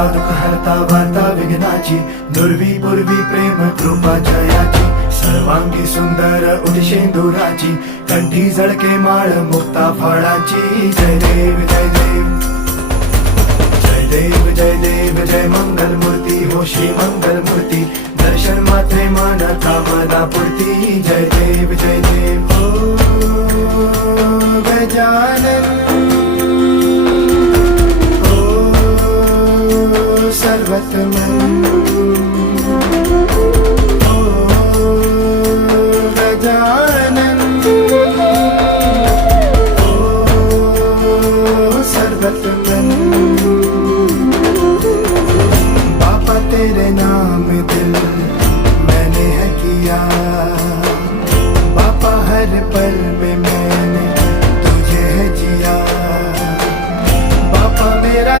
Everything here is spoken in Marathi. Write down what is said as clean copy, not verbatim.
हरता दुःख हरता वार्ता विघ्नाची, दुर्वी पूर्वी प्रेम कृपा जयाची, सर्वांगी सुंदर उदिशेंदुराची, कंठी झळके माळ मुक्ता फळाची. जय देव जय देव जय देव जय देव जय मंगल मूर्ती हो श्री मंगल मूर्ती, दर्शन मात्रे मन कामना पूर्ती. जय देव जय देव हो गजानन हो सर्वतमन